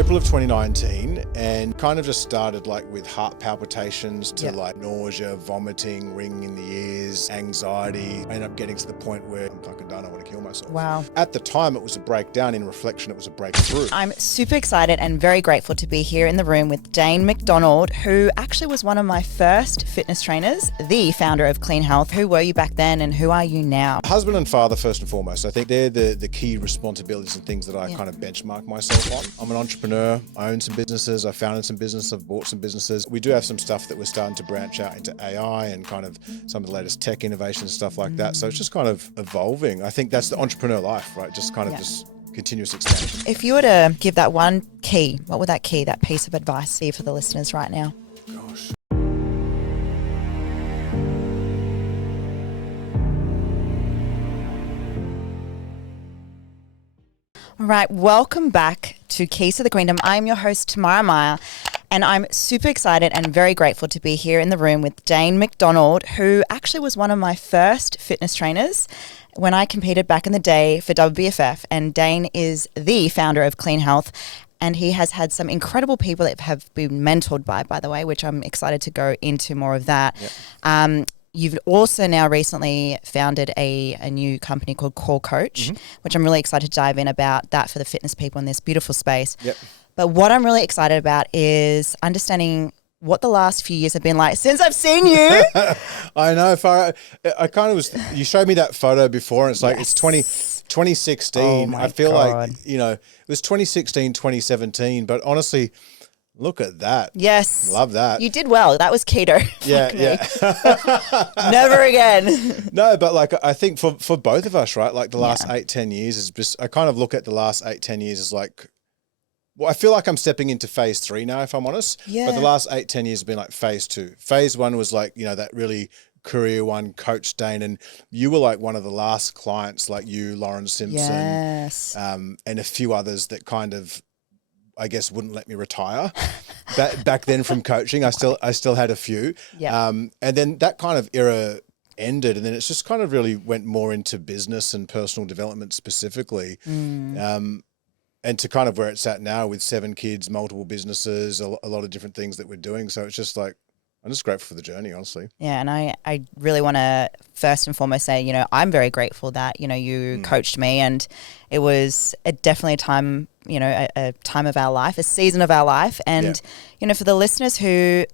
April of 2019, and kind of just started like with heart palpitations to like nausea, vomiting, ringing in the ears, anxiety. I ended up getting to the point where I'm fucking done, I want to kill myself. Wow. At the time it was a breakdown. In reflection, it was a breakthrough. I'm super excited and very grateful to be here in the room with Daine McDonald, who actually was one of my first fitness trainers, the founder of Clean Health. Who were you back then and who are you now? Husband and father first and foremost. I think they're the key responsibilities and things that I kind of benchmark myself on. I'm an entrepreneur. I own some businesses. I founded some businesses. I've bought some businesses. We do have some stuff that we're starting to branch out into AI and kind of some of the latest tech innovations and stuff like that. So it's just kind of evolving. I think that's the entrepreneur life, right? Just kind of just continuous expansion. If you were to give that one key, what would that piece of advice be for the listeners right now? Gosh. All right, welcome back to Keys to the Queendom. I'm your host, Tamara Meyer, and I'm super excited and very grateful to be here in the room with Daine McDonald, who actually was one of my first fitness trainers when I competed back in the day for WBFF. And Daine is the founder of Clean Health, and he has had some incredible people that have been mentored by the way, which I'm excited to go into more of that. Yep. You've also now recently founded a new company called Core Coach, which I'm really excited to dive in about that for the fitness people in this beautiful space. Yep. But what I'm really excited about is understanding what the last few years have been like since I've seen you. I know. I kind of was, you showed me that photo before and it's like, it's 2016. Oh my I feel God. like, it was 2016, 2017, but honestly, look at that. Yes. Love that. You did well. That was keto. Yeah. Never again. No, but like, I think for both of us, right? Like the last 8-10 years is just, I kind of look at the last 8-10 years as like, well, I feel like I'm stepping into phase 3 now, if I'm honest. Yeah. But the last 8-10 years have been like phase 2. Phase 1 was like, that really career one, Coach Daine, and you were like one of the last clients, like you, Lauren Simpson, and a few others that kind of, I guess, wouldn't let me retire back then from coaching. I still had a few. Yeah. And then that kind of era ended, and then it's just kind of really went more into business and personal development specifically. And to kind of where it's at now with 7 kids, multiple businesses, a lot of different things that we're doing. So it's just like, I'm just grateful for the journey, honestly. Yeah, and I really want to first and foremost say, I'm very grateful that, you coached me, and it was definitely a time, a time of our life, a season of our life. And, for the listeners who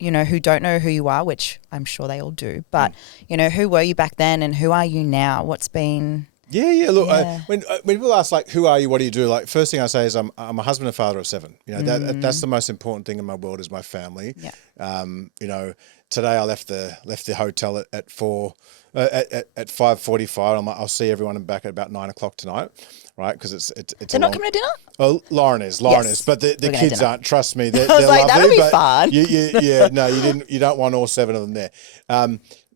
don't know who you are, which I'm sure they all do, but, who were you back then and who are you now? What's been... Yeah. Look, when people ask like, "Who are you? What do you do?" Like, first thing I say is, I'm a husband and father of 7. That's the most important thing in my world is my family. Yeah. Today I left the hotel at 5:45. I'm like, I'll see everyone back at about 9 o'clock tonight, right? Because it's They're not coming to dinner. Oh, Lauren is, but the kids aren't. Trust me, they're I was like, lovely, that'll be fun. You don't want all 7 of them there.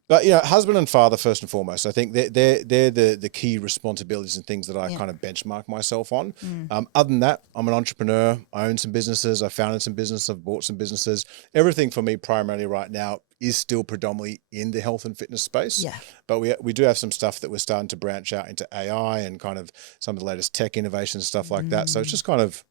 But husband and father first and foremost. I think they're the key responsibilities and things that I kind of benchmark myself on. Other than that, I'm an entrepreneur. I own some businesses. I founded some businesses. I've bought some businesses. Everything for me primarily right now is still predominantly in the health and fitness space. Yeah. But we do have some stuff that we're starting to branch out into AI and kind of some of the latest tech innovations, stuff like that. So it's just kind of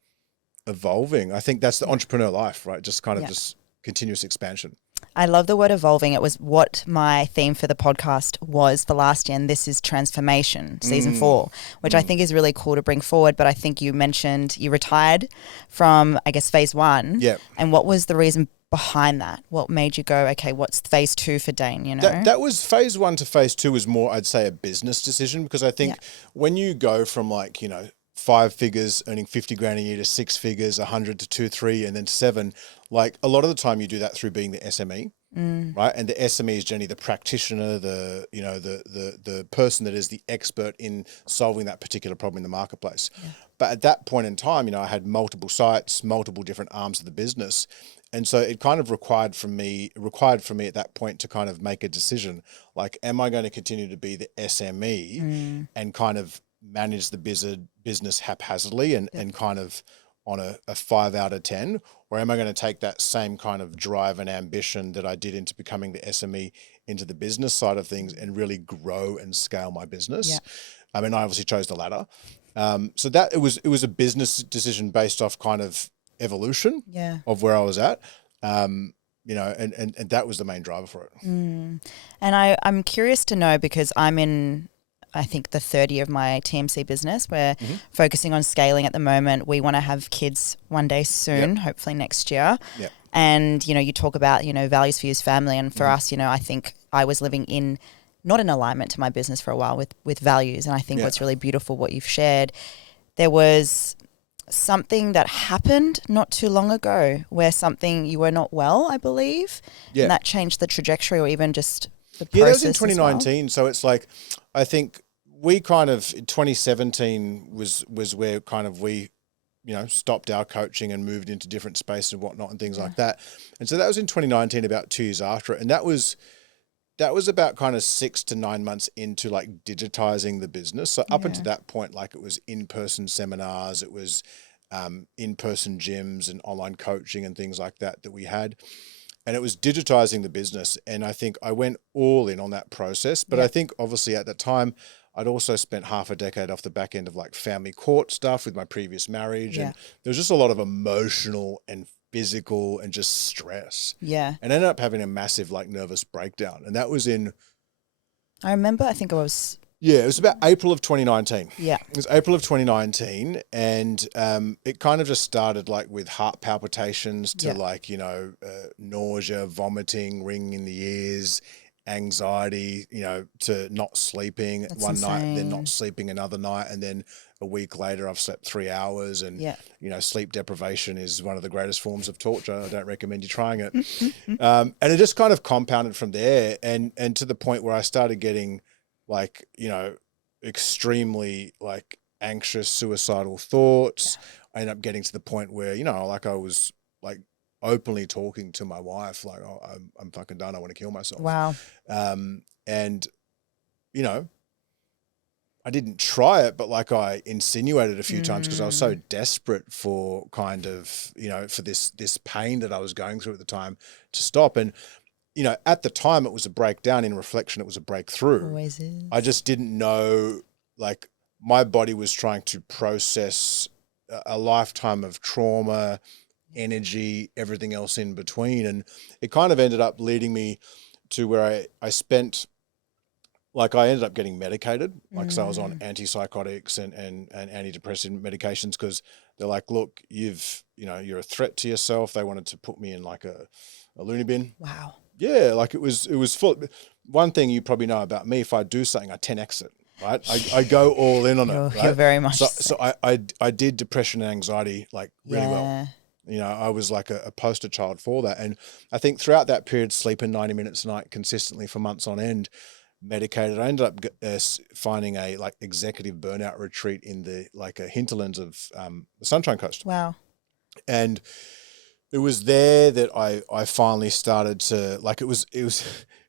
evolving. I think that's the entrepreneur life, right? Just kind of just continuous expansion. I love the word evolving. It was what my theme for the podcast was for last year, and this is transformation, season 4, which I think is really cool to bring forward. But I think you mentioned you retired from, I guess, phase 1. Yeah. And what was the reason behind that? What made you go, okay, what's phase 2 for Daine, That was phase 1 to phase 2 was more, I'd say, a business decision, because I think when you go from like, 5 figures earning 50 grand a year to 6 figures, 100 to 2, 3, and then 7, like a lot of the time you do that through being the SME, right? And the SME is generally the practitioner, the person that is the expert in solving that particular problem in the marketplace. Yeah. But at that point in time, I had multiple sites, multiple different arms of the business. And so it kind of required from me at that point to kind of make a decision, like, am I going to continue to be the SME and kind of manage the business haphazardly and kind of on a 5 out of 10, or am I going to take that same kind of drive and ambition that I did into becoming the SME into the business side of things and really grow and scale my business? Yeah. I mean, I obviously chose the latter. So that it was a business decision based off kind of evolution of where I was at. You know, and that was the main driver for it. And I'm curious to know, because I'm in, I think, the third year of my TMC business. We're focusing on scaling at the moment. We want to have kids one day soon, hopefully next year. Yep. And, you know, you talk about, you know, values fused family. And for us, you know, I think I was living in not in alignment to my business for a while with values. And I think what's really beautiful, what you've shared, there was something that happened not too long ago where you were not well, I believe. Yeah. And that changed the trajectory, or even just the process. Yeah, that was in 2019. Well. So it's like, I think we kind of, 2017 was where kind of we, you know, stopped our coaching and moved into different space and whatnot and things like that. And so that was in 2019, about 2 years after it. And that was about kind of 6 to 9 months into like digitizing the business. So up until that point, like it was in-person seminars, it was in-person gyms and online coaching and things like that we had. And it was digitizing the business. And I think I went all in on that process. But I think obviously at that time, I'd also spent half a decade off the back end of like family court stuff with my previous marriage. And there was just a lot of emotional and physical and just stress. Yeah. And I ended up having a massive like nervous breakdown. And that was in... I remember, I think it was... Yeah, it was about April of 2019. Yeah. It was April of 2019. And it kind of just started like with heart palpitations to like, you know, nausea, vomiting, ringing in the ears, anxiety, you know, to not sleeping one night and then not sleeping another night. And then a week later, I've slept 3 hours. And, you know, sleep deprivation is one of the greatest forms of torture. I don't recommend you trying it. And it just kind of compounded from there. And to the point where I started getting like, you know, extremely like anxious, suicidal thoughts. I ended up getting to the point where, you know, like I was like openly talking to my wife, like, oh, I'm fucking done. I want to kill myself. Wow. And, you know, I didn't try it, but like I insinuated a few times because I was so desperate for kind of, you know, for this pain that I was going through at the time to stop. And, you know, at the time it was a breakdown. In reflection, it was a breakthrough. Always is. I just didn't know, like my body was trying to process a lifetime of trauma, energy, everything else in between. And it kind of ended up leading me to where I spent, like I ended up getting medicated. Like, so I was on antipsychotics and antidepressant medications because they're like, look, you're a threat to yourself. They wanted to put me in like a loony bin. Wow. Yeah, like it was full. One thing you probably know about me, if I do something, I 10x it, right? I go all in on it, right? You're very much so I did depression and anxiety like really well. You know, I was like a poster child for that. And I think throughout that period, sleeping 90 minutes a night consistently for months on end, medicated, I ended up finding a like executive burnout retreat in the like hinterlands of the Sunshine Coast. Wow. And it was there that I finally started to like, it was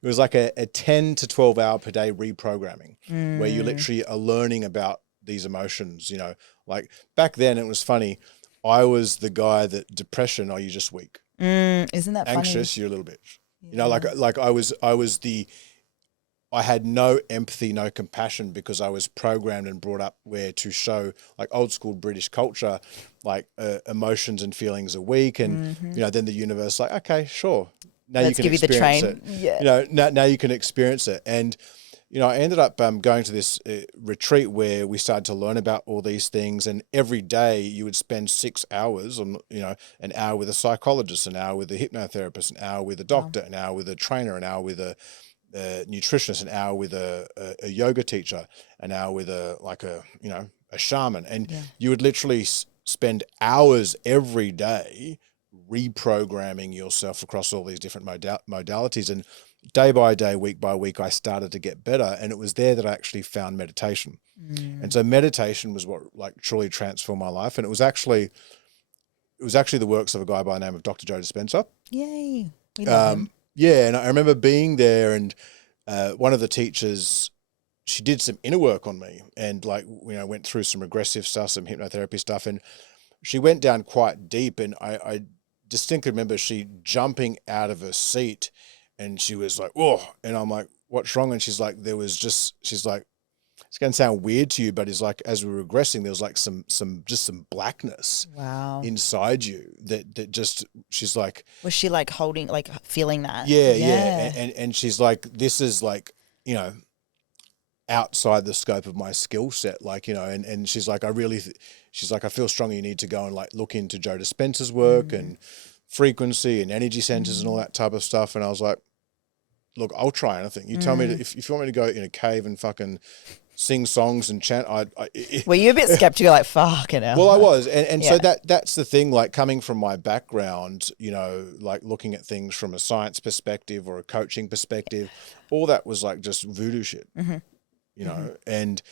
like a 10 to 12 hour per day reprogramming where you literally are learning about these emotions, you know, like back then it was funny. I was the guy that depression, are you just weak? Isn't that anxious, funny? you're a little bitch. Yeah. You know, like I had no empathy, no compassion because I was programmed and brought up where to show like old school British culture, like emotions and feelings are weak. And, you know, then the universe like, okay, sure. Now Let's you can experience it. Yeah. You know, now you can experience it. And, you know, I ended up going to this retreat where we started to learn about all these things. And every day you would spend 6 hours on, you know, an hour with a psychologist, an hour with a hypnotherapist, an hour with a doctor, an hour with a trainer, an hour with a nutritionist, an hour with a yoga teacher, an hour with a shaman. And you would literally spend hours every day reprogramming yourself across all these different modalities. And day by day, week by week, I started to get better. And it was there that I actually found meditation. And so meditation was what like truly transformed my life. And it was actually the works of a guy by the name of Dr. Joe Dispenza. Yay. We love him. Yeah, and I remember being there, and one of the teachers, she did some inner work on me, and like, you know, went through some regressive stuff, some hypnotherapy stuff, and she went down quite deep. And I distinctly remember she jumping out of her seat, and she was like, "Whoa!" And I'm like, "What's wrong?" And she's like, it's going to sound weird to you, but it's like, as we were regressing, there was like some blackness Wow. inside you that just, she's like, Was she like holding, like feeling that? yeah. And she's like, this is like, you know, outside the scope of my skill set, like, you know, and she's like, she's like, I feel strongly you need to go and like look into Joe Dispenza's work and frequency and energy centers and all that type of stuff. And I was like, look, I'll try anything. You tell me if you want me to go in a cave and fucking sing songs and chant, were you a bit skeptical, like, fucking hell? Well, I was. And so that's the thing, like coming from my background, you know, like looking at things from a science perspective or a coaching perspective, all that was like just voodoo shit, you know, and,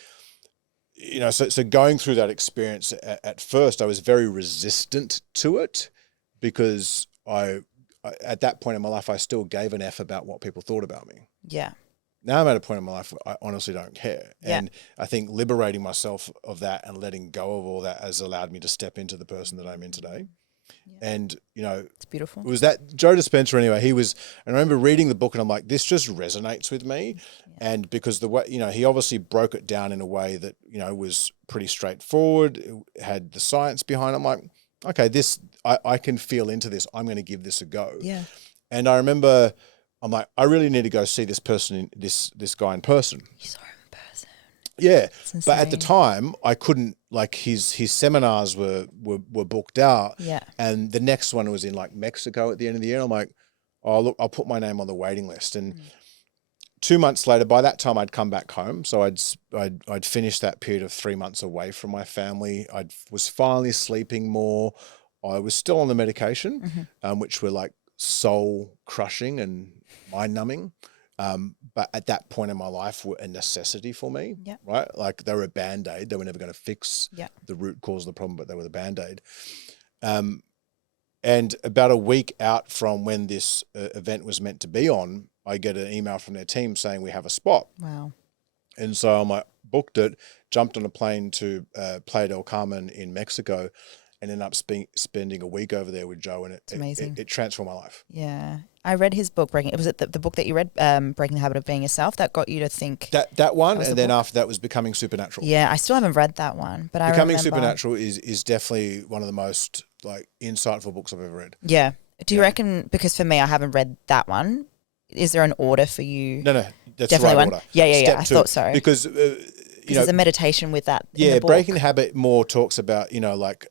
you know, so going through that experience at first, I was very resistant to it because I at that point in my life, I still gave an F about what people thought about me. Yeah. Now I'm at a point in my life where I honestly don't care. And I think liberating myself of that and letting go of all that has allowed me to step into the person that I'm in today. Yeah. And, you know, it's beautiful. It was that Joe Dispenza anyway, and I remember reading the book and I'm like, this just resonates with me. Yeah. And because the way, you know, he obviously broke it down in a way that, you know, was pretty straightforward. It had the science behind it. I'm like, okay, I can feel into this. I'm going to give this a go. Yeah. And I remember I'm like, I really need to go see this person, this guy in person. You saw him in person. Yeah. But at the time I couldn't, like his seminars were booked out. Yeah. And the next one was in like Mexico at the end of the year. I'm like, oh, look, I'll put my name on the waiting list. And 2 months later, by that time I'd come back home. So I'd finished that period of 3 months away from my family. I was finally sleeping more. I was still on the medication, which were like soul crushing and mind numbing. But at that point in my life were a necessity for me, right? Like they were a Band-Aid. They were never going to fix the root cause of the problem, but they were the Band-Aid. And about a week out from when this event was meant to be on, I get an email from their team saying we have a spot. Wow. And so I booked it, jumped on a plane to Playa del Carmen in Mexico, and ended up spending a week over there with Joe, and it transformed my life. Yeah. I read his book, Was it the book that you read, Breaking the Habit of Being Yourself, that got you to think? That one, and then after that was Becoming Supernatural. Yeah, I still haven't read that one, but Becoming Supernatural is definitely one of the most like insightful books I've ever read. Yeah. Do you reckon, because for me, I haven't read that one, is there an order for you? No, that's definitely the right one. order. Yeah. I thought so. Because there's a meditation with that. Yeah, in the book. Breaking the Habit more talks about, you know, like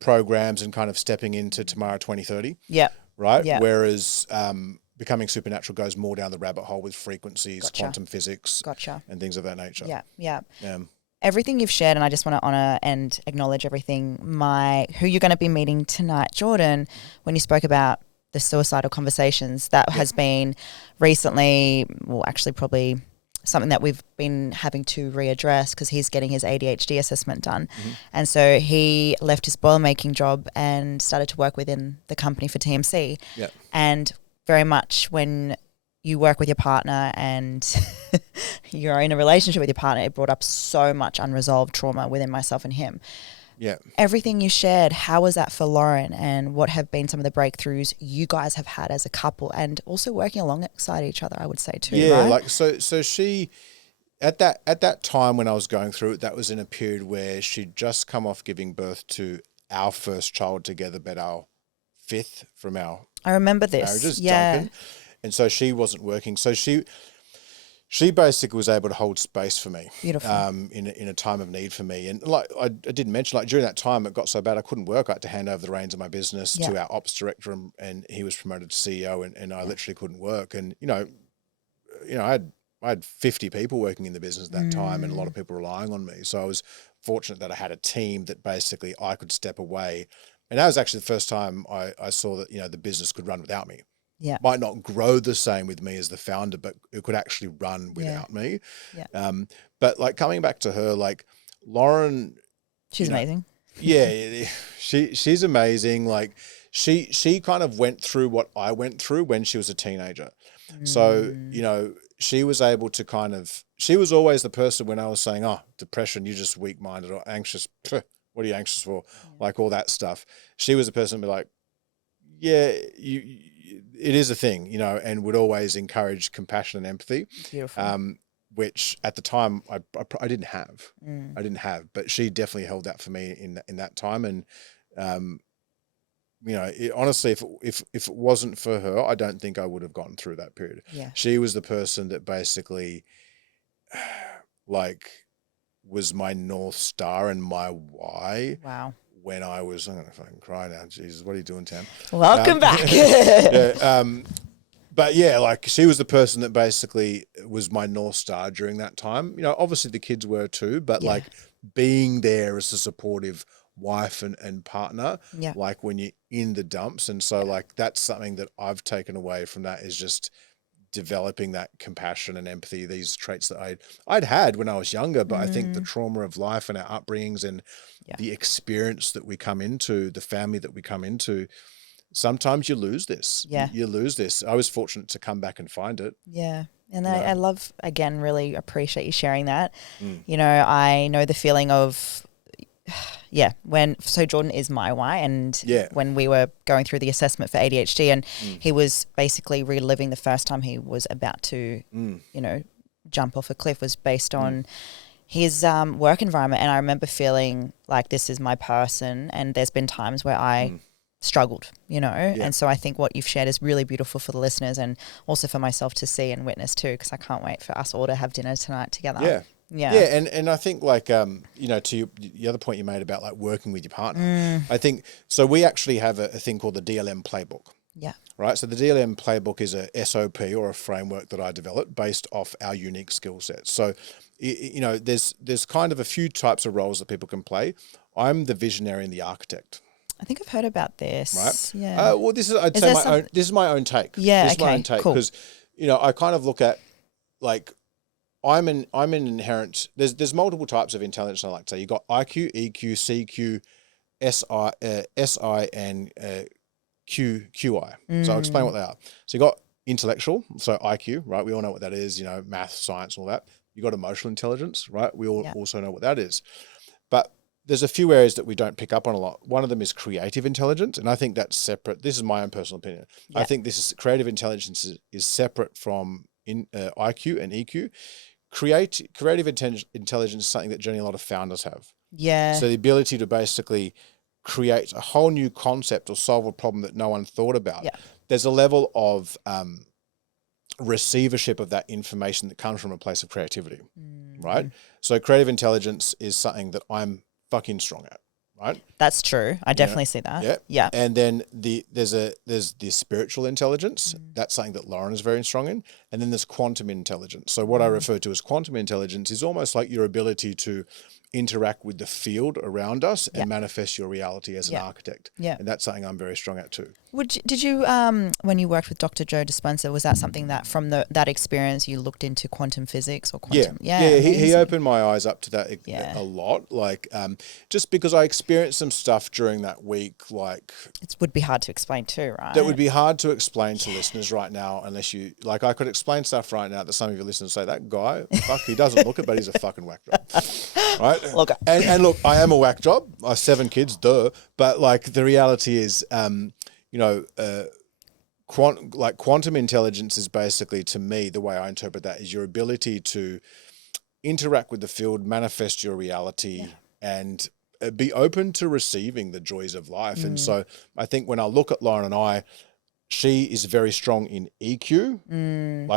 programs and kind of stepping into Tamara 2030. Yeah. Right. Yeah. Whereas Becoming Supernatural goes more down the rabbit hole with frequencies, quantum physics, and things of that nature. Yeah. Everything you've shared, and I just want to honor and acknowledge everything. Who you're going to be meeting tonight, Jordan, when you spoke about the suicidal conversations, that has been recently, well, actually probably something that we've been having to readdress because he's getting his ADHD assessment done. And so he left his boil making job and started to work within the company for TMC. Yeah. And very much when you work with your partner and you're in a relationship with your partner, it brought up so much unresolved trauma within myself and him. Yeah. Everything you shared, how was that for Lauren, and what have been some of the breakthroughs you guys have had as a couple, and also working alongside each other, I would say too, yeah, right? like so she at that time when I was going through it, that was in a period where she'd just come off giving birth to our first child together, but our fifth from our I remember this. Marriages, yeah. Duncan. And so she wasn't working. So she basically was able to hold space for me. Beautiful. In a time of need for me. And like I didn't mention, like during that time it got so bad I couldn't work. I had to hand over the reins of my business to our ops director, and he was promoted to CEO, and I literally couldn't work. And you know, I had 50 people working in the business at that time, and a lot of people relying on me. So I was fortunate that I had a team that basically I could step away. And that was actually the first time I saw that, you know, the business could run without me. Yeah. Might not grow the same with me as the founder, but it could actually run without me. Yeah. But like coming back to her, like Lauren, she's amazing. Yeah, she's amazing. Like she kind of went through what I went through when she was a teenager. So, you know, she was able to she was always the person when I was saying, oh, depression, you're just weak-minded or anxious. What are you anxious for? Like all that stuff. She was a person to be like, yeah, it is a thing, you know, and would always encourage compassion and empathy. Beautiful. which at the time I didn't have. I didn't have, but she definitely held that for me in that time. And, honestly, if it wasn't for her, I don't think I would have gotten through that period. Yeah. She was the person that basically was my North Star and my why. Wow. When I'm going to fucking cry now. Jesus, what are you doing, Tam? Welcome back. But yeah, she was the person that basically was my North Star during that time. Obviously the kids were too, but being there as a supportive wife and partner, when you're in the dumps. And so that's something that I've taken away from that, is just developing that compassion and empathy, these traits that I'd had when I was younger, but I think the trauma of life and our upbringings and the experience that we come into, the family that we come into, sometimes you lose this. Yeah. You lose this. I was fortunate to come back and find it. Yeah. And I love, again, really appreciate you sharing that. I know the feeling of, so Jordan is my why. And when we were going through the assessment for ADHD, and he was basically reliving the first time he was about to, jump off a cliff, was based on his work environment. And I remember feeling like this is my person. And there's been times where I struggled, and so I think what you've shared is really beautiful for the listeners, and also for myself to see and witness too, because I can't wait for us all to have dinner tonight together. And I think to the other point you made about working with your partner, I think so we actually have a thing called the DLM playbook. Right. So the DLM playbook is a SOP, or a framework that I developed based off our unique skill sets. So there's kind of a few types of roles that people can play. I'm the visionary and the architect. I think I've heard about this. Right. Yeah. Well, this is my own take. Yeah. This is my own take, because I kind of look at I'm an inherent. There's multiple types of intelligence. I like to say you got IQ, EQ, CQ, SI, and QI. So I'll explain what they are. So you got intellectual, so IQ, right? We all know what that is. Math, science, all that. You got emotional intelligence, right? We all also know what that is. But there's a few areas that we don't pick up on a lot. One of them is creative intelligence, and I think that's separate. This is my own personal opinion. I think creative intelligence is separate from IQ and EQ. Creative intelligence is something that generally a lot of founders have. Yeah. So the ability to basically create a whole new concept or solve a problem that no one thought about. Yeah. There's a level of receivership of that information that comes from a place of creativity, right? So creative intelligence is something that I'm fucking strong at, right? That's true. I definitely see that. Yeah. And then there's the spiritual intelligence. That's something that Lauren is very strong in. And then there's quantum intelligence. So what I refer to as quantum intelligence is almost like your ability to interact with the field around us and manifest your reality as an architect. Yeah. And that's something I'm very strong at too. Did you, when you worked with Dr. Joe Dispenza, was that something that from that experience you looked into quantum physics or quantum? Yeah. He opened my eyes up to that a lot. Just because I experienced some stuff during that week, it would be hard to explain too, right? That would be hard to explain to listeners right now, unless you, I could explain stuff right now that some of your listeners say, that guy, he doesn't look it, but he's a fucking whack job. Right? Look, and look, I am a whack job. I have 7 kids, duh. But the reality is, quantum intelligence is basically, to me, the way I interpret that is your ability to interact with the field, manifest your reality, and be open to receiving the joys of life. And so I think when I look at Lauren and I, she is very strong in EQ,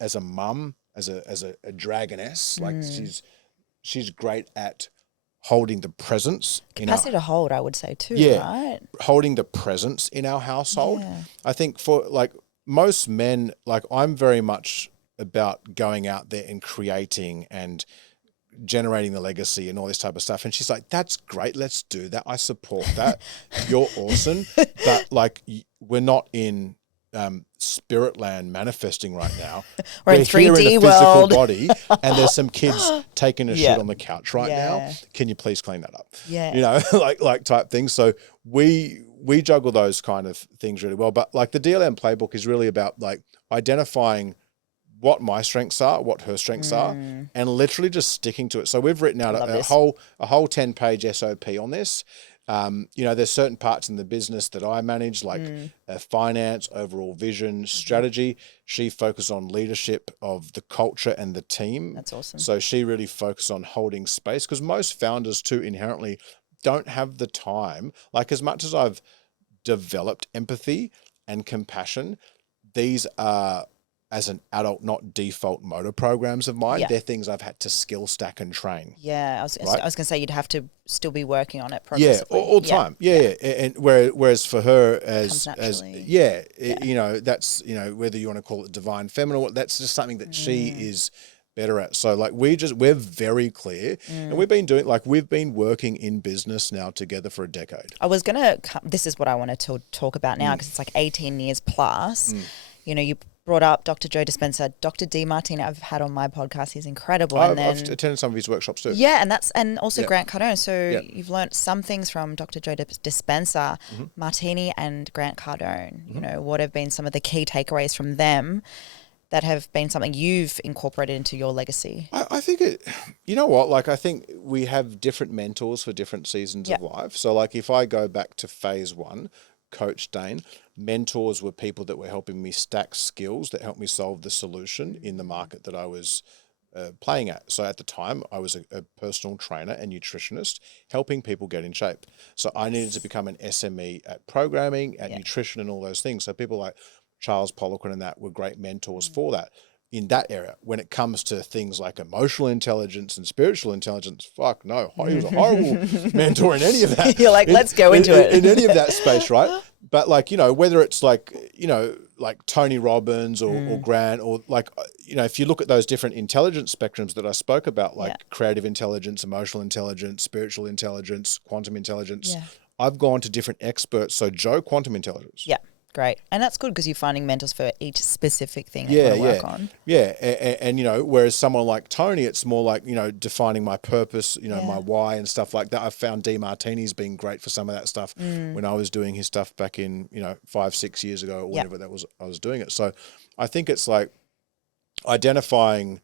as a mum, as a dragoness. She's great at holding the presence. Capacity to hold, I would say too, right? Holding the presence in our household. Yeah. I think for most men, I'm very much about going out there and creating and generating the legacy and all this type of stuff. And she's like, that's great. Let's do that. I support that. You're awesome. But we're not in spirit land manifesting right now. We're in 3D here in a world. physical body, and there's some kids taking a shit on the couch right now. Can you please clean that up? Yeah. Type things. So we juggle those kind of things really well. But the DLM playbook is really about identifying what my strengths are, what her strengths are, and literally just sticking to it. So we've written out a whole 10-page SOP on this. There's certain parts in the business that I manage, like finance, overall vision, strategy. She focused on leadership of the culture and the team. That's awesome. So she really focused on holding space, because most founders too inherently don't have the time. Like, as much as I've developed empathy and compassion, these are, as an adult, not default motor programs of mine. Yeah. They're things I've had to skill stack and train. Yeah, I was going to say you'd have to still be working on it Yeah, progressively. all time. Yeah. And whereas for her, Comes as naturally. that's, whether you want to call it divine feminine, that's just something that she is better at. So like we're very clear, and we've been working in business now together for a decade. I was going to, this is what I wanted to talk about now, because it's like 18 years plus. You brought up Dr. Joe Dispenza, Dr. DeMartini I've had on my podcast. He's incredible. I've attended some of his workshops too. Yeah, and also Grant Cardone. So you've learnt some things from Dr. Joe Dispenza, Martini and Grant Cardone. What have been some of the key takeaways from them that have been something you've incorporated into your legacy? I think I think we have different mentors for different seasons of life. So like, if I go back to phase one, Coach Daine, mentors were people that were helping me stack skills that helped me solve the solution in the market that I was playing at. So at the time, I was a personal trainer and nutritionist, helping people get in shape. So I needed to become an SME at programming, at nutrition, and all those things. So people like Charles Poliquin and that were great mentors for that. In that area, when it comes to things like emotional intelligence and spiritual intelligence, fuck no, he was a horrible mentor in any of that. You're like, let's go into it. In any of that space, right? But like, whether it's like, like Tony Robbins or Grant, or like, if you look at those different intelligence spectrums that I spoke about, like creative intelligence, emotional intelligence, spiritual intelligence, quantum intelligence, I've gone to different experts. So Joe, quantum intelligence. Yeah. Great. And that's good, because you're finding mentors for each specific thing that you want to work on. Yeah. And whereas someone like Tony, it's more like, defining my purpose, my why and stuff like that. I found DeMartini's been great for some of that stuff when I was doing his stuff back in, 5-6 years ago or whatever that was, I was doing it. So I think it's like identifying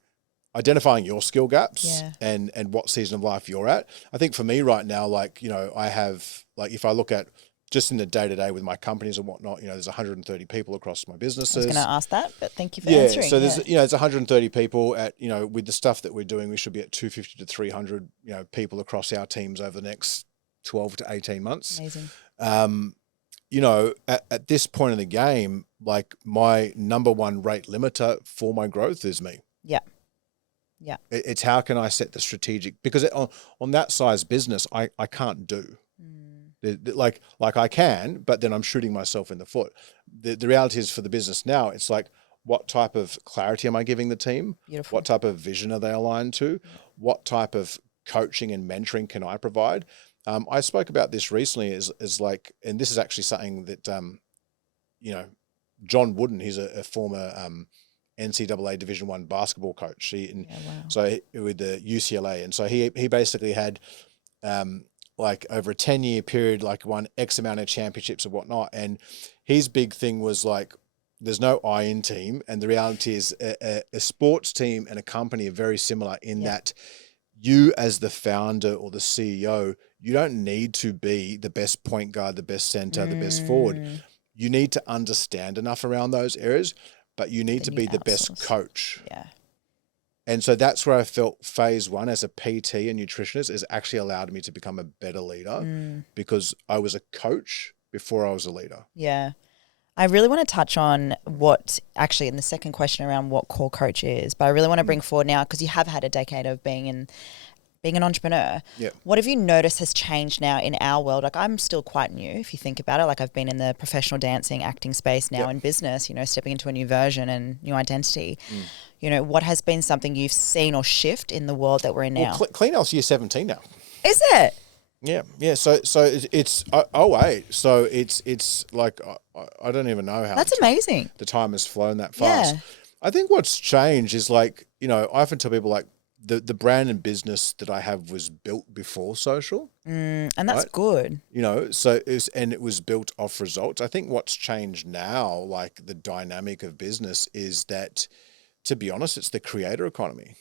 your skill gaps and what season of life you're at. I think for me right now, like, I have, like, if I look at just in the day-to-day with my companies and whatnot, there's 130 people across my businesses. I was going to ask that, but thank you for answering. So there's, it's 130 people at, with the stuff that we're doing, we should be at 250 to 300, people across our teams over the next 12 to 18 months. Amazing. At this point in the game, like, my number one rate limiter for my growth is me. Yeah. Yeah. It's how can I set the strategic, because on that size business, I can't do. Like I can, but then I'm shooting myself in the foot. The reality is, for the business now, it's like, what type of clarity am I giving the team? Beautiful. What type of vision are they aligned to? What type of coaching and mentoring can I provide? I spoke about this recently as like, and this is actually something that, John Wooden, he's a former NCAA Division I basketball coach. So with the UCLA. And so he basically had, like, over a 10-year period, like, won X amount of championships and whatnot. And his big thing was like, there's no I in team. And the reality is a sports team and a company are very similar in that you, as the founder or the CEO, you don't need to be the best point guard, the best center, the best forward. You need to understand enough around those areas, but you need to be the best coach. Yeah. And so that's where I felt phase one as a PT and nutritionist has actually allowed me to become a better leader, because I was a coach before I was a leader. Yeah. I really want to touch on what actually in the second question around what core coach is, but I really want to bring forward now, because you have had a decade of being an entrepreneur. Yeah. What have you noticed has changed now in our world? Like, I'm still quite new, if you think about it. Like, I've been in the professional dancing, acting space now in business, stepping into a new version and new identity. What has been something you've seen or shift in the world that we're in now? Well, Clean Health's year 17 now. Is it? Yeah. So it's 08. So it's like, I don't even know how. That's amazing. The time has flown that fast. Yeah. I think what's changed is, like, I often tell people, like, the brand and business that I have was built before social. And that's good. So it was built off results. I think what's changed now, like the dynamic of business, is that, to be honest, it's the creator economy.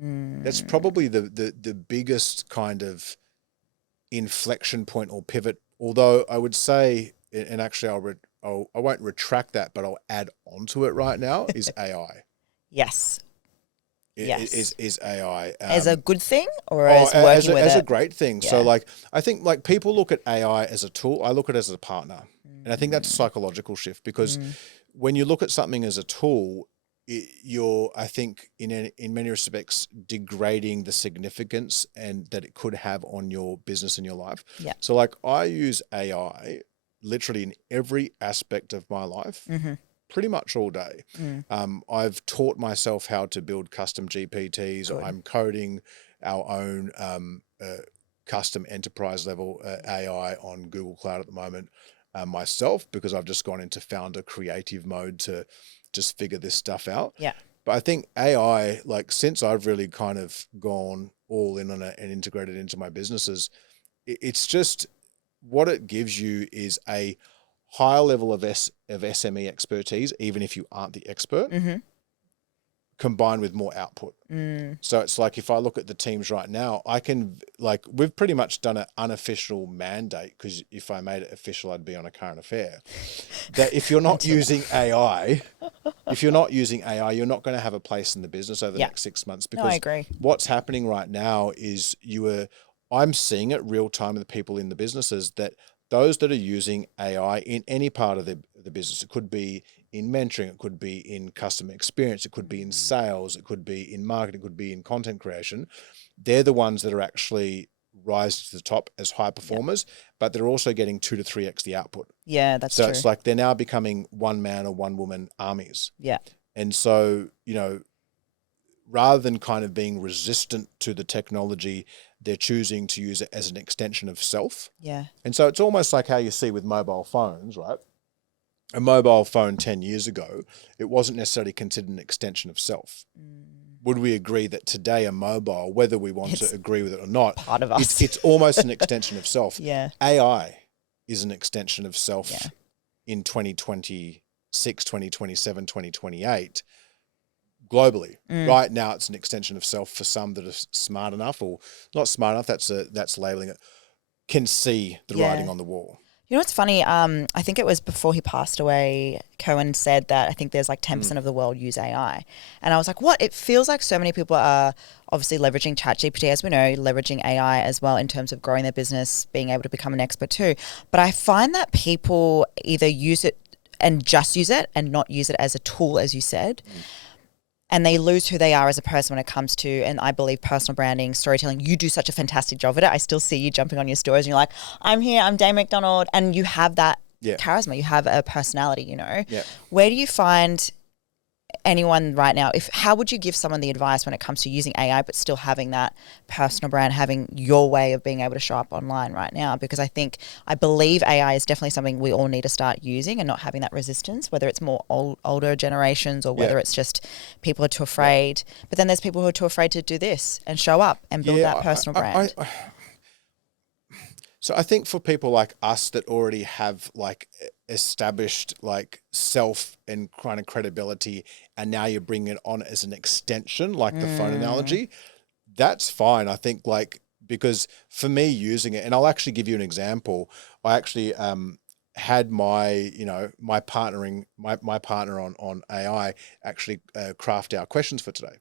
That's probably the biggest kind of inflection point or pivot. Although I would say, and actually I won't retract that, but I'll add onto it right now, is AI. Yes. Yes. Is AI as a good thing or as working with it? As a great thing. Yeah. So like, I think like people look at AI as a tool. I look at it as a partner. And I think that's a psychological shift, because when you look at something as a tool, you're, I think, in many respects, degrading the significance and that it could have on your business and your life. Yeah. So like, I use AI literally in every aspect of my life, pretty much all day. I've taught myself how to build custom GPTs. Good. I'm coding our own custom enterprise level AI on Google Cloud at the moment myself, because I've just gone into founder creative mode to just figure this stuff out. Yeah. But I think AI, like, since I've really kind of gone all in on it and integrated into my businesses, it's just, what it gives you is a higher level of SME expertise, even if you aren't the expert, combined with more output. So it's like, if I look at the teams right now, I can, like, we've pretty much done an unofficial mandate, because if I made it official, I'd be on a current affair, that if you're not using AI, you're not going to have a place in the business over the next 6 months. Because I agree. What's happening right now is I'm seeing it real time with the people in the businesses, that those that are using AI in any part of the business, it could be in mentoring, it could be in customer experience, it could be in sales, it could be in marketing, it could be in content creation. They're the ones that are actually rise to the top as high performers, but they're also getting 2 to 3x the output. Yeah, that's true. So it's like they're now becoming one man or one woman armies. Yeah. And so, rather than kind of being resistant to the technology, they're choosing to use it as an extension of self. Yeah. And so it's almost like how you see with mobile phones, right? A mobile phone 10 years ago, it wasn't necessarily considered an extension of self. Would we agree that today a mobile, whether we want to agree with it or not, part of us. It's almost an extension of self. Yeah. AI is an extension of self in 2026, 2027, 2028. Globally. Right now, it's an extension of self for some that are smart enough, or not smart enough, that's labeling it, can see the writing on the wall. You know what's funny? I think it was before he passed away, Cohen said that I think there's like 10% of the world use AI. And I was like, what? It feels like so many people are obviously leveraging ChatGPT, as we know, leveraging AI as well in terms of growing their business, being able to become an expert too. But I find that people either use it and just use it and not use it as a tool, as you said. And they lose who they are as a person when it comes to, and I believe, personal branding, storytelling. You do such a fantastic job at it. I still see you jumping on your stories and you're like, I'm here, I'm Daine McDonald. And you have that charisma. You have a personality, Yeah. Where do you find anyone right now, how would you give someone the advice when it comes to using AI but still having that personal brand, having your way of being able to show up online right now? Because I believe AI is definitely something we all need to start using and not having that resistance, whether it's more older generations or whether it's just people are too afraid. But then there's people who are too afraid to do this and show up and build that personal brand. So I think for people like us that already have like established like self and kind of credibility, and now you're bringing it on as an extension, like the phone analogy, that's fine. I think because for me using it, and I'll actually give you an example. I actually had my partner on AI actually craft our questions for today.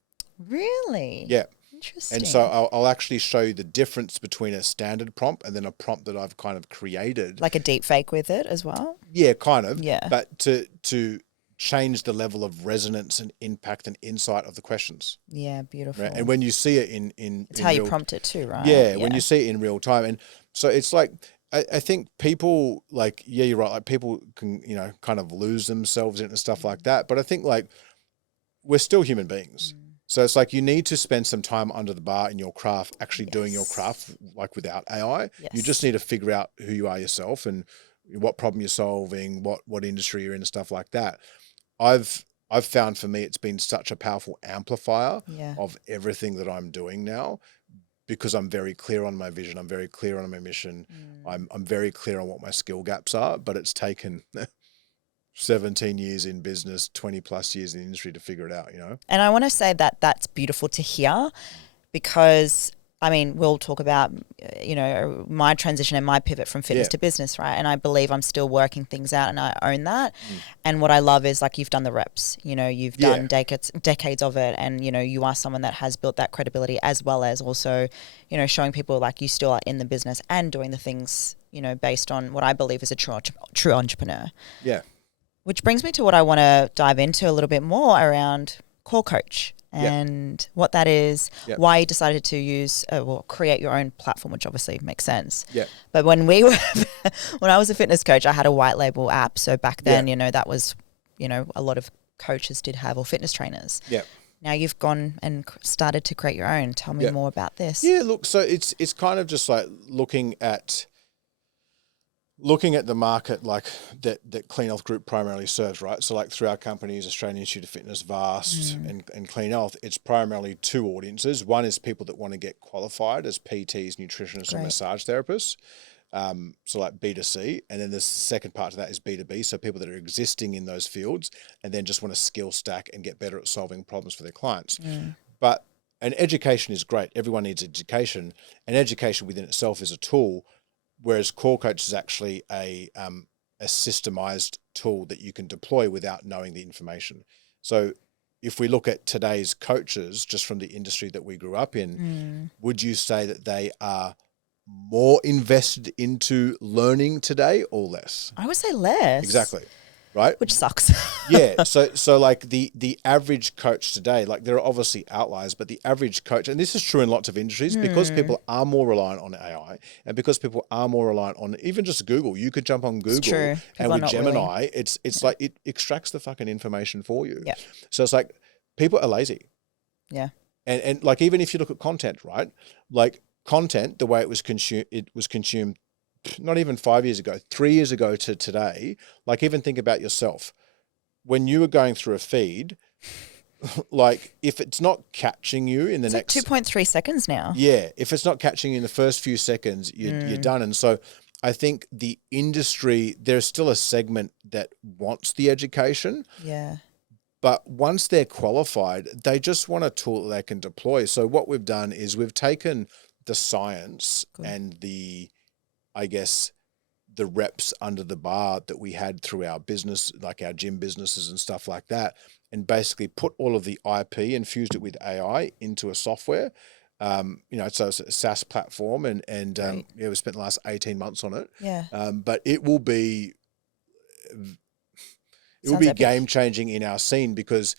Really? Yeah. Interesting. And so I'll actually show you the difference between a standard prompt and then a prompt that I've kind of created. Like a deep fake with it as well? Yeah, kind of. Yeah. But to change the level of resonance and impact and insight of the questions. Yeah, beautiful. Right? And when you see it in it's how you prompt it too, right? Yeah, when you see it in real time. And so it's like, I think people you're right, like people can, kind of lose themselves in it and stuff like that. But I think we're still human beings. So it's like you need to spend some time under the bar in your craft, actually doing your craft without AI. Yes. You just need to figure out who you are yourself and what problem you're solving, what industry you're in and stuff like that. I've found for me it's been such a powerful amplifier of everything that I'm doing now, because I'm very clear on my vision, I'm very clear on my mission, I'm very clear on what my skill gaps are, but it's taken 17 years in business, 20 plus years in the industry to figure it out, And I want to say that that's beautiful to hear, because I mean, we'll talk about, my transition and my pivot from fitness to business, right? And I believe I'm still working things out and I own that. And what I love is like you've done the reps, you've done decades of it. And, you are someone that has built that credibility as well as also, showing people like you still are in the business and doing the things, based on what I believe is a true entrepreneur. Yeah. Which brings me to what I want to dive into a little bit more around Core Coach. And what that is, why you decided to use, create your own platform, which obviously makes sense. Yeah. But when I was a fitness coach, I had a white label app. So back then, that was, a lot of coaches did have, or fitness trainers. Yeah. Now you've gone and started to create your own. Tell me more about this. Yeah, look, so it's kind of just like looking at the market like that Clean Health Group primarily serves, right? So like through our companies, Australian Institute of Fitness, VAST and Clean Health, it's primarily two audiences. One is people that want to get qualified as PTs, nutritionists, or massage therapists. So like B2C. And then the second part to that is B2B. So people that are existing in those fields and then just want to skill stack and get better at solving problems for their clients. And education is great. Everyone needs education, and education within itself is a tool. Whereas Core Coach is actually a systemized tool that you can deploy without knowing the information. So if we look at today's coaches, just from the industry that we grew up in, would you say that they are more invested into learning today or less? I would say less. Exactly. Right? Which sucks. Yeah. So like the average coach today, like there are obviously outliers, but the average coach, and this is true in lots of industries, because people are more reliant on AI and because people are more reliant on even just Google. You could jump on Google and with Gemini, it's like it extracts the fucking information for you. Yeah. So it's like people are lazy. Yeah. And like even if you look at content, right? Like content, the way it was consumed not even 5 years ago, 3 years ago to today, like even think about yourself. When you were going through a feed, like if it's not catching you in the next... 2.3 seconds now. Yeah. If it's not catching you in the first few seconds, you're done. And so I think the industry, there's still a segment that wants the education. Yeah. But once they're qualified, they just want a tool that they can deploy. So what we've done is we've taken the science and the reps under the bar that we had through our business, like our gym businesses and stuff like that, and basically put all of the IP and fused it with AI into a software. So it's a SaaS platform and we spent the last 18 months on it. Yeah. But it will be game changing in our scene, because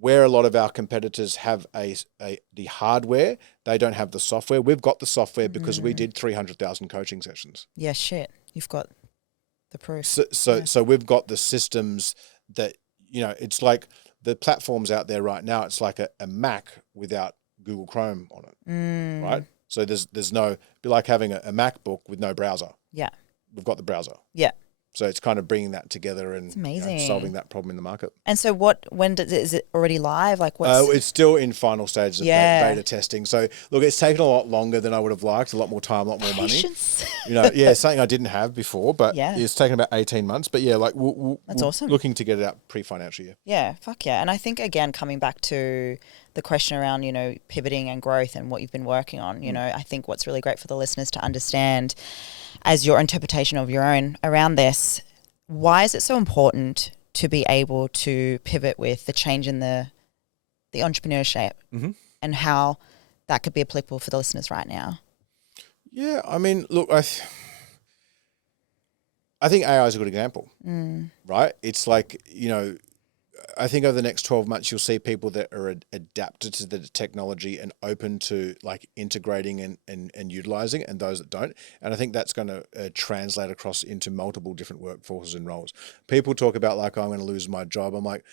where a lot of our competitors have the hardware, they don't have the software. We've got the software because we did 300,000 coaching sessions. Yeah, shit. You've got the proof. So we've got the systems that, it's like the platforms out there right now. It's like a Mac without Google Chrome on it, right? So there's no, be like having a MacBook with no browser. Yeah. We've got the browser. Yeah. So it's kind of bringing that together and solving that problem in the market. And so is it already live? Like it's still in final stages of beta testing. So look, it's taken a lot longer than I would have liked, a lot more time, a lot more Patience. money. Something I didn't have before, but it's taken about 18 months. But that's awesome. Looking to get it out pre-financial year. Yeah, fuck yeah. And I think, again, coming back to the question around, pivoting and growth and what you've been working on, I think what's really great for the listeners to understand as your interpretation of your own around this, why is it so important to be able to pivot with the change in the entrepreneurship and how that could be applicable for the listeners right now? Yeah, I mean, look, I think AI is a good example, right? It's like, I think over the next 12 months, you'll see people that are adapted to the technology and open to like integrating and utilizing it, and those that don't. And I think that's going to translate across into multiple different workforces and roles. People talk about like, I'm going to lose my job. I'm like,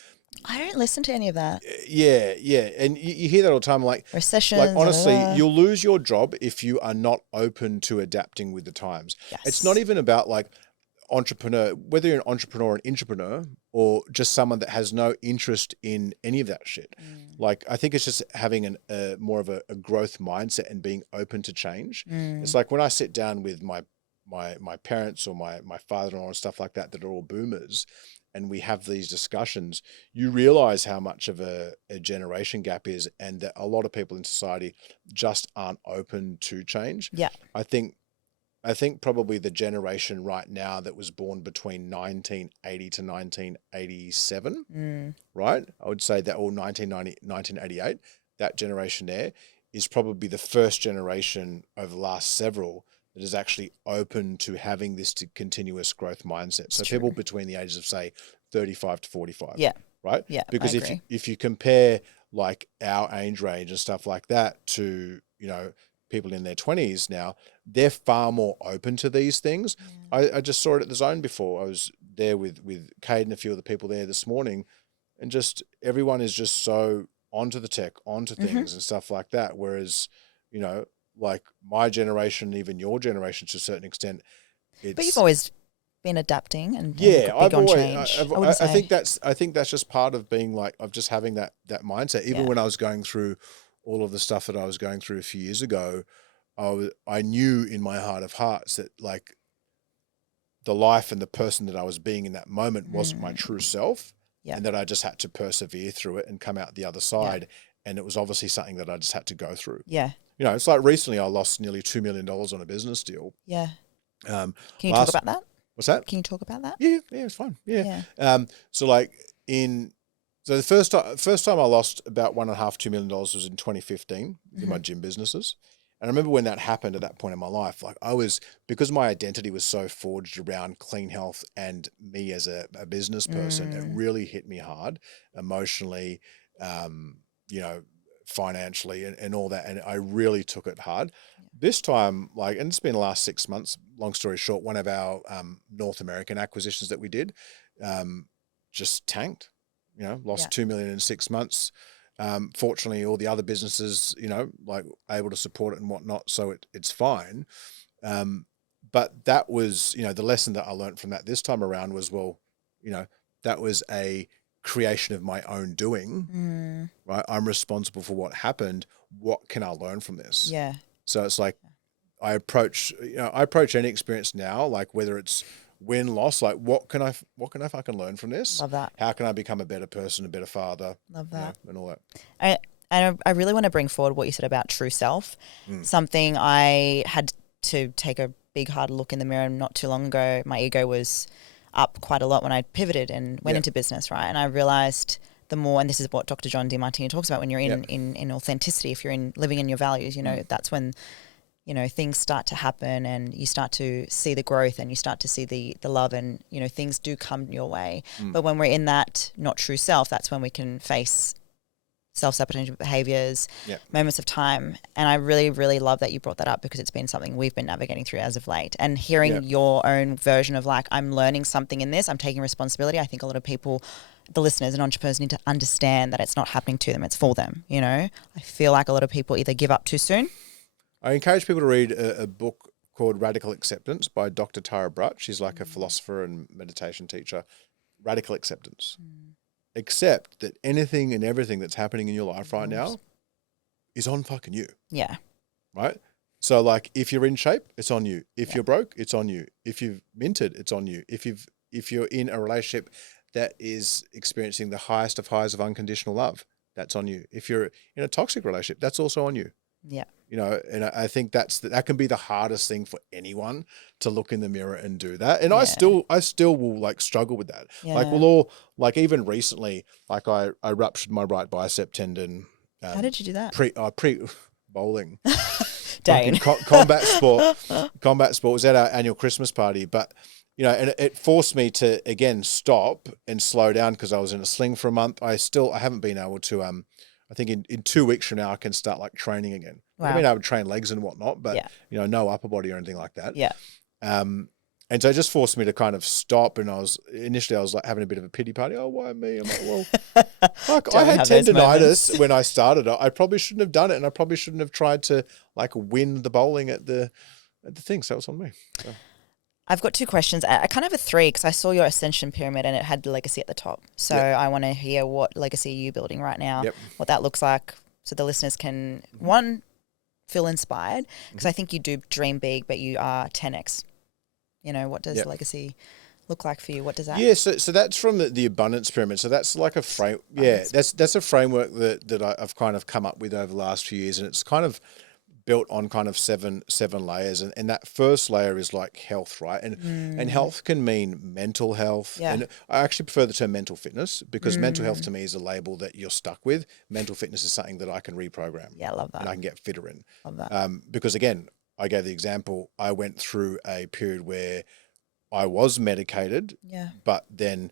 I don't listen to any of that. Yeah. And you hear that all the time. Like recession. Like honestly, you'll lose your job if you are not open to adapting with the times. Yes. It's not even about like entrepreneur, whether you're an entrepreneur or an intrapreneur or just someone that has no interest in any of that shit. Like, I think it's just having more of a growth mindset and being open to change. It's like when I sit down with my my parents or my father-in-law and stuff like that are all boomers, and we have these discussions, you realize how much of a generation gap is, and that a lot of people in society just aren't open to change. Yeah. I think probably the generation right now that was born between 1980 to 1987, right? I would say that, or 1990, 1988, that generation there is probably the first generation over the last several that is actually open to having this continuous growth mindset. So people between the ages of, say, 35 to 45. Yeah. Right? Yeah. Because if you compare like our age range and stuff like that to, people in their 20s now, they're far more open to these things. Yeah. I just saw it at the Zone before. I was there with Cade and a few of the people there this morning, and just everyone is just so onto the tech, onto things and stuff like that. Whereas, like my generation, even your generation to a certain extent, but you've always been adapting and big on change. I think that's just part of being of just having that mindset. Even when I was going through all of the stuff that I was going through a few years ago, I knew in my heart of hearts that like the life and the person that I was being in that moment wasn't my true self, and that I just had to persevere through it and come out the other side. And it was obviously something that I just had to go through. Yeah. It's like recently I lost nearly $2 million on a business deal. Yeah. Can you talk about that? What's that? Can you talk about that? Yeah, it's fine. Yeah. So the first time I lost about $1.5–2 million was in 2015 in my gym businesses. And I remember when that happened at that point in my life, like because my identity was so forged around clean health and me as a business person, it really hit me hard emotionally, financially and all that. And I really took it hard. This time, and it's been the last 6 months, long story short, one of our North American acquisitions that we did just tanked, lost 2 million in 6 months. Fortunately, all the other businesses, able to support it and whatnot. So it's fine. But that was, the lesson that I learned from that this time around was, that was a creation of my own doing, right? I'm responsible for what happened. What can I learn from this? Yeah. So it's like, I approach any experience now, like whether it's win, loss, like what can I fucking learn from this? Love that. How can I become a better person, a better father? Love that. And all that. I really want to bring forward what you said about true self. Something I had to take a big hard look in the mirror not too long ago. My ego was up quite a lot when I pivoted and went into business, right? And I realized the more, and this is what Dr. John DiMartino talks about, when you're in authenticity, if you're living in your values, that's when, things start to happen and you start to see the growth and you start to see the love and, things do come your way. But when we're in that not true self, that's when we can face self-sabotaging behaviors, moments of time. And I really, really love that you brought that up, because it's been something we've been navigating through as of late. And hearing your own version of I'm learning something in this, I'm taking responsibility. I think a lot of people, the listeners and entrepreneurs, need to understand that it's not happening to them, it's for them. I feel like a lot of people either give up too soon. I encourage people to read a book called Radical Acceptance by Dr. Tara Brach. She's like a philosopher and meditation teacher. Radical acceptance. Accept that anything and everything that's happening in your life right now is on fucking you. Yeah. Right? So if you're in shape, it's on you. If you're broke, it's on you. If you've minted, it's on you. If you're in a relationship that is experiencing the highest of highs of unconditional love, that's on you. If you're in a toxic relationship, that's also on you. Yeah. And I think that can be the hardest thing for anyone, to look in the mirror and do that. And I still will struggle with that. Yeah. Even recently, I ruptured my right bicep tendon. How did you do that? Pre bowling. Daine. Combat sport was at our annual Christmas party, but and it forced me to again stop and slow down, because I was in a sling for a month. I haven't been able to I think in 2 weeks from now I can start training again. Wow. I've been able to train legs and whatnot, but no upper body or anything like that. Yeah. And so it just forced me to kind of stop. And I was having a bit of a pity party. Oh, why me? I'm like, well, I had tendinitis when I started. I probably shouldn't have done it, and I probably shouldn't have tried to win the bowling at the thing. So it was on me. So. I've got 2 questions. I kind of have 3, because I saw your ascension pyramid and it had legacy at the top. So I want to hear what legacy are you building right now, what that looks like, so the listeners can, one, feel inspired, because I think you do dream big, but you are 10x what does legacy look like for you? What does that? Yeah, so that's from the abundance pyramid. So that's like a frame. Yeah, that's a framework that I've kind of come up with over the last few years, and it's kind of built on kind of seven layers, and that first layer is like health, right? And health can mean mental health, and I actually prefer the term mental fitness, because mental health to me is a label that you're stuck with. Mental fitness is something that I can reprogram. Yeah, I love that. And I can get fitter in. Love that. Because again, I gave the example, I went through a period where I was medicated, but then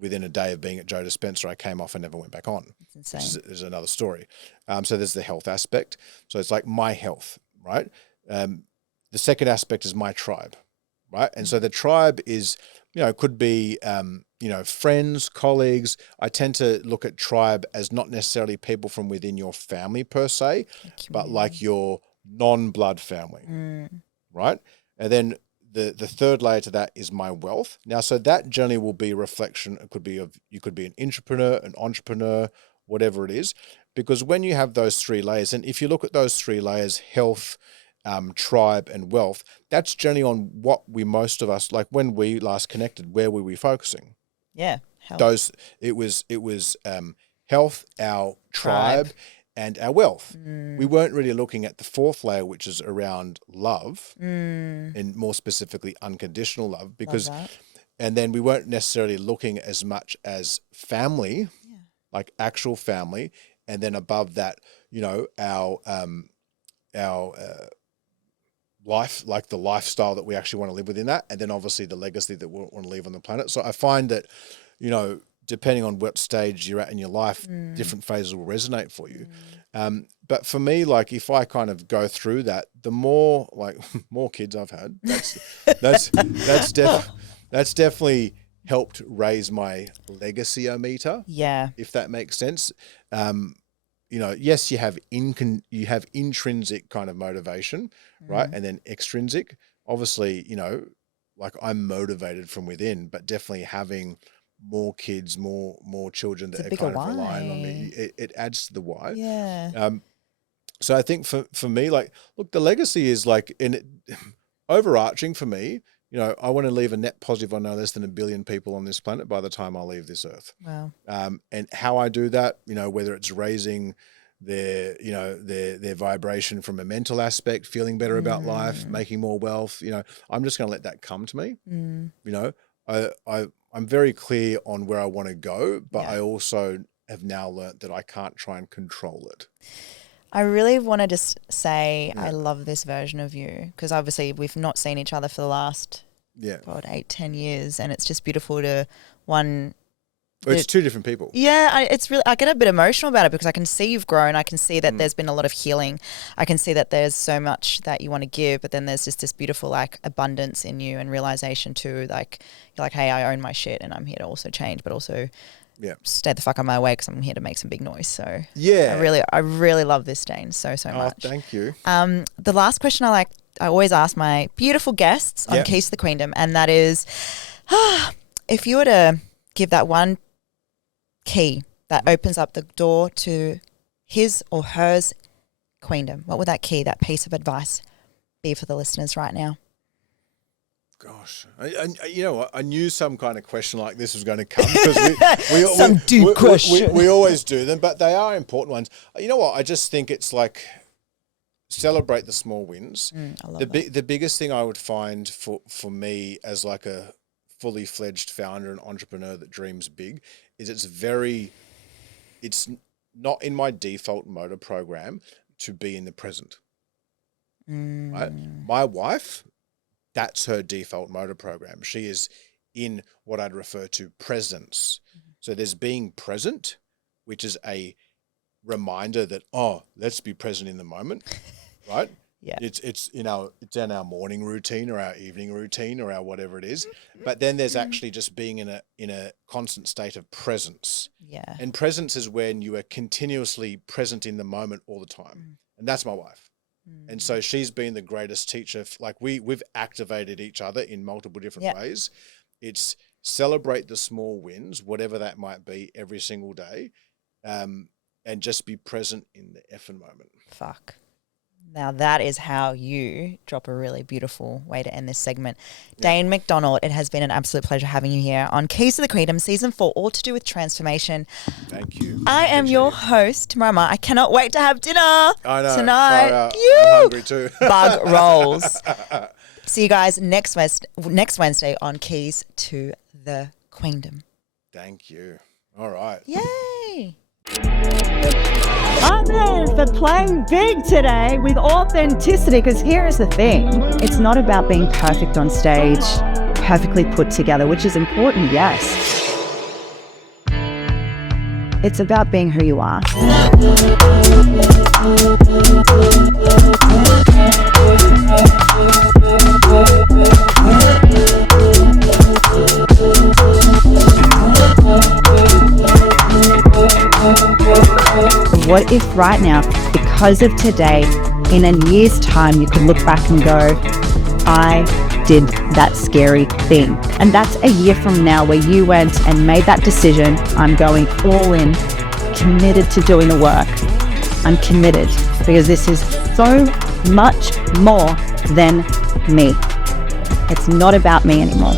within a day of being at Joe Dispenza, I came off and never went back on. It's insane. Is another story. So there's the health aspect. So it's like my health, right? The second aspect is my tribe, right? And so the tribe is, could be, friends, colleagues. I tend to look at tribe as not necessarily people from within your family per se, but like your non-blood family, right? And then the third layer to that is my wealth. Now, so that generally will be a reflection. It could be you could be an intrapreneur, an entrepreneur, whatever it is, because when you have those three layers, and if you look at those three layers, health, tribe, and wealth, that's generally on what most of us, like when we last connected, where were we focusing? Yeah. Health. It was health, our tribe, and our wealth. We weren't really looking at the fourth layer, which is around love, and more specifically unconditional love, and then we weren't necessarily looking as much as family, like actual family, and then above that, our life, like the lifestyle that we actually want to live within that, and then obviously the legacy that we want to leave on the planet. So I find that, depending on what stage you're at in your life, different phases will resonate for you. But for me, like if I kind of go through that, the more kids I've had, that's definitely helped raise my legacy-o-meter. Yeah. If that makes sense. Yes, you have intrinsic kind of motivation, right? And then extrinsic, obviously, like I'm motivated from within, but definitely having more kids, more children that are kind of relying on me, it adds to the why. Yeah. So I think for me, like, look, the legacy is like overarching for me. I want to leave a net positive on no less than 1 billion people on this planet by the time I leave this earth. Wow. And how I do that, whether it's raising their vibration from a mental aspect, feeling better about life, making more wealth, I'm just going to let that come to me. I'm very clear on where I want to go, but I also have now learnt that I can't try and control it. I really want to just say I love this version of you, because obviously we've not seen each other for the last 8-10 years, and it's just beautiful to it's two different people. Yeah, I get a bit emotional about it, because I can see you've grown. I can see that there's been a lot of healing. I can see that there's so much that you want to give, but then there's just this beautiful like abundance in you and realization too. Like you're like, hey, I own my shit, and I'm here to also change, but also stay the fuck on my way, because I'm here to make some big noise. So I really love this, Daine, so much. Thank you. The last question I always ask my beautiful guests on Keys to the Queendom, and that is, if you were to give that one key that opens up the door to his or hers queendom, what would that key, that piece of advice be for the listeners right now? Gosh, I knew some kind of question like this was going to come, because we always do them, but they are important ones. You know what? I just think it's like celebrate the small wins. I love that. The biggest thing I would find for me as like a fully fledged founder and entrepreneur that dreams big is it's not in my default motor program to be in the present. Right? My wife, that's her default motor program. She is in what I'd refer to presence. So there's being present, which is a reminder that, let's be present in the moment, right? Yeah. It's in our morning routine or our evening routine or our whatever it is. But then there's actually just being in a constant state of presence. Yeah. And presence is when you are continuously present in the moment all the time. And that's my wife. And so she's been the greatest teacher. Like we've activated each other in multiple different ways. It's celebrate the small wins, whatever that might be, every single day. And just be present in the effing moment. Fuck. Now that is how you drop a really beautiful way to end this segment. Daine McDonald, it has been an absolute pleasure having you here on Keys to the Queendom, Season 4, all to do with transformation. Thank you. I am your host, Tamara Meyer. I cannot wait to have dinner tonight. I'm hungry too. Bug rolls. See you guys next Wednesday on Keys to the Queendom. Thank you. All right. Yay. I'm there for playing big today with authenticity, because here is the thing. It's not about being perfect on stage, perfectly put together, which is important, yes. It's about being who you are. What if right now, because of today, in a year's time, you could look back and go, I did that scary thing. And that's a year from now where you went and made that decision. I'm going all in, committed to doing the work. I'm committed because this is so much more than me. It's not about me anymore.